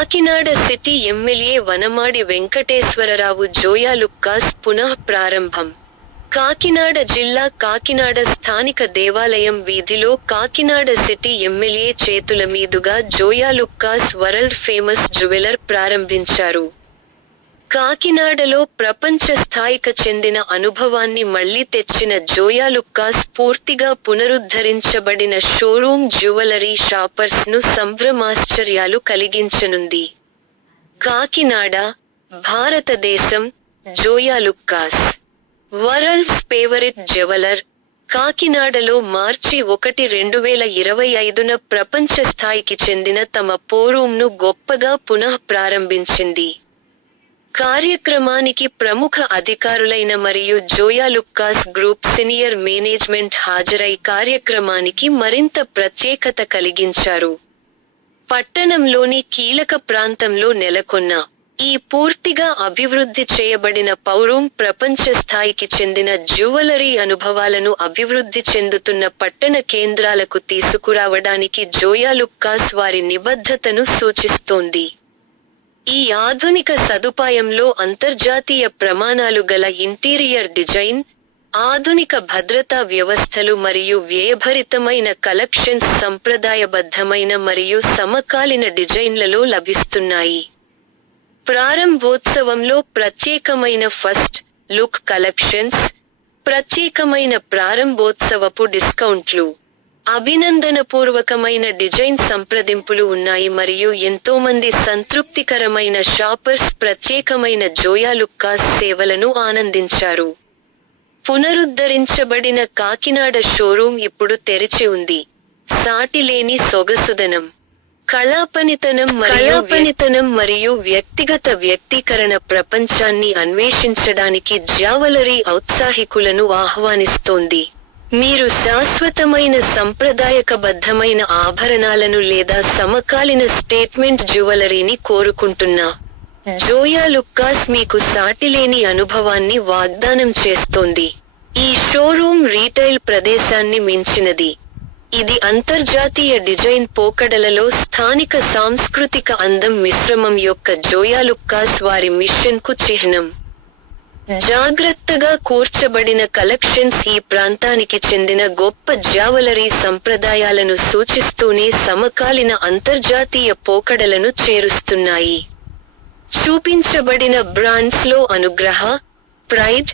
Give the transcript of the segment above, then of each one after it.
Kakinada city MLA Vanamadi Venkateswararao Zoya లుక్కాస్ పునః ప్రారంభం. కాకినాడ జిల్లా కాకినాడ స్థానిక దేవాలయం వీధిలో కాకినాడ సిటీ ఎమ్మెల్యే చేతుల మీదుగా జోయా లుక్కాస్ వరల్డ్ ఫేమస్ జ్యువెలర్ ప్రారంభించారు. కాకినాడలో ప్రపంచ స్థాయికి చెందిన అనుభవాన్ని మళ్లీ తెచ్చిన జోయా లుక్కాస్ పూర్తిగా పునరుద్ధరించబడిన షోరూం జ్యువెలరీ షాపర్స్ ను సంభ్రమాశ్చర్యాలు కలిగించనుంది. కాకినాడ, భారతదేశం. Joyalukkas world's favourite jeweller. కాకినాడలో మార్చి 1, 2025న ప్రపంచ స్థాయికి చెందిన తమ షోరూంను గొప్పగా పునః ప్రారంభించింది. కార్యక్రమానికి ప్రముఖ అధికారులైన మరియు జోయా లుక్కాస్ గ్రూప్ సీనియర్ మేనేజ్మెంట్ హాజరై కార్యక్రమానికి మరింత ప్రత్యేకత కలిగించారు. పట్టణంలోని కీలక ప్రాంతంలో నెలకొన్న ఈ పూర్తిగా అభివృద్ధి చేయబడిన షోరూం ప్రపంచ స్థాయికి చెందిన జ్యువెలరీ అనుభవాలను అభివృద్ధి చెందుతున్న పట్టణ కేంద్రాలకు తీసుకురావడానికి జోయా లుక్కాస్ వారి నిబద్ధతను సూచిస్తోంది. ఈ ఆధునిక సదుపాయంలో అంతర్జాతీయ ప్రమాణాలు గల ఇంటీరియర్ డిజైన్, ఆధునిక భద్రతా వ్యవస్థలు మరియు వ్యయభరితమైన కలెక్షన్స్ సంప్రదాయబద్ధమైన మరియు సమకాలీన డిజైన్లలో లభిస్తున్నాయి. ప్రారంభోత్సవంలో ప్రత్యేకమైన ఫస్ట్ లుక్ కలెక్షన్స్, ప్రత్యేకమైన ప్రారంభోత్సవపు డిస్కౌంట్లు, అభినందనపూర్వకమైన డిజైన్ సంప్రదింపులు ఉన్నాయి మరియు ఎంతోమంది సంతృప్తికరమైన షాపర్స్ ప్రత్యేకమైన జోయా లుక్కాస్ సేవలను ఆనందించారు. పునరుద్ధరించబడిన కాకినాడ షోరూం ఇప్పుడు తెరిచి ఉంది. సాటిలేని సొగసుదనం, కళాపనితనం మరియు వ్యక్తిగత వ్యక్తీకరణ ప్రపంచాన్ని అన్వేషించడానికి జ్యువెలరీ ఔత్సాహికులను ఆహ్వానిస్తోంది. మీరు శాశ్వతమైన సంప్రదాయబద్ధమైన ఆభరణాలను లేదా సమకాలీన స్టేట్మెంట్ జ్యువెలరీని కోరుకుంటున్నా, జోయా లుక్కాస్ మీకు సాటిలేని అనుభవాన్ని వాగ్దానం చేస్తోంది. ఈ షోరూం రీటైల్ ప్రదేశాన్ని మించినది. ఇది అంతర్జాతీయ డిజైన్ పోకడలలో స్థానిక సాంస్కృతిక అందం మిశ్రమం యొక్క జోయా లుక్కాస్ వారి మిషన్ కు చిహ్నం. జాగ్రత్తగా కూర్చబడిన కలెక్షన్స్ ఈ ప్రాంతానికి చెందిన గొప్ప జ్యువెలరీ సంప్రదాయాలను సూచిస్తూనే సమకాలీన అంతర్జాతీయ పోకడలను చేరుస్తున్నాయి. చూపించబడిన బ్రాండ్స్లో అనుగ్రహ, ప్రైడ్,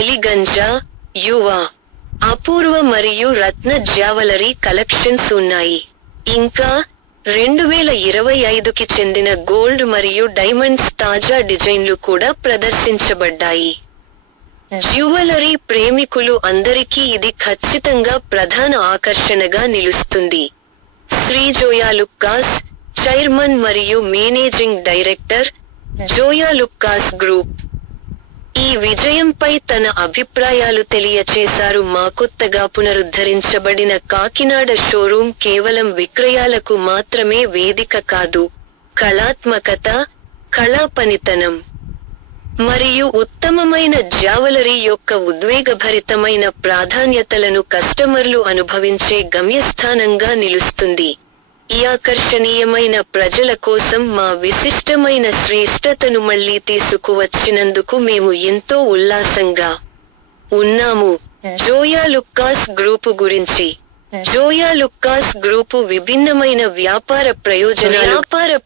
ఎలిగంజా, యువ, అపూర్వ మరియు రత్న జ్యువెలరీ కలెక్షన్స్ ఉన్నాయి. ఇంకా 2025కి చెందిన గోల్డ్ మరియు డైమండ్స్ తాజా డిజైన్లు కూడా ప్రదర్శించబడ్డాయి. జ్యువెలరీ ప్రేమికులు అందరికీ ఇది ఖచ్చితంగా ప్రధాన ఆకర్షణగా నిలుస్తుంది. శ్రీ జోయా లుక్కాస్, చైర్మన్ మరియు మేనేజింగ్ డైరెక్టర్, జోయా లుక్కాస్ గ్రూప్, ఈ విజయంపై తన అభిప్రాయాలు తెలియచేశారు. మా కొత్తగా పునరుద్ధరించబడిన కాకినాడ షోరూం కేవలం విక్రయాలకు మాత్రమే వేదిక కాదు, కళాత్మకత, కళాపనితనం మరియు ఉత్తమమైన జ్యువెలరీ యొక్క ఉద్వేగభరితమైన ప్రాధాన్యతలను కస్టమర్లు అనుభవించే గమ్యస్థానంగా నిలుస్తుంది. ఈ ఆకర్షణీయమైన ప్రజల కోసం మా విశిష్టమైన శ్రేష్ఠతను మళ్లీ తీసుకువచ్చినందుకు మేము ఎంతో ఉల్లాసంగా ఉన్నాము. జోయా లుక్కాస్ గ్రూపు గురించి. జోయా లుక్కాస్ గ్రూపు విభిన్నమైన వ్యాపార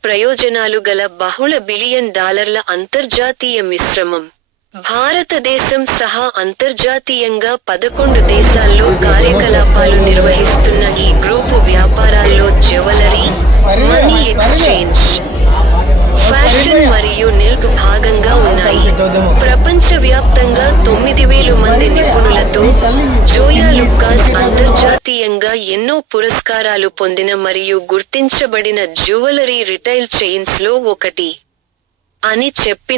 ప్రయోజనాలు గల బహుళ బిలియన్ డాలర్ల అంతర్జాతీయ మిశ్రమం. భారతదేశం సహా అంతర్జాతీయంగా 11 దేశాల్లో కార్యకలాపాలు నిర్వహిస్తున్న ఈ గ్రూపు వ్యాపారాల్లో జ్యువెలరీ, మనీ ఎక్స్చేంజ్, ఫ్యాషన్ మరియు నిల్క్ భాగంగా ఉన్నాయి. ప్రపంచవ్యాప్తంగా 9,000 మంది నిపుణులతో, జోయా లుక్కాస్ అంతర్జాతీయంగా ఎన్నో పురస్కారాలు పొందిన మరియు గుర్తించబడిన జ్యువెలరీ రిటైల్ చైన్స్ లో ఒకటి అని చెప్పిన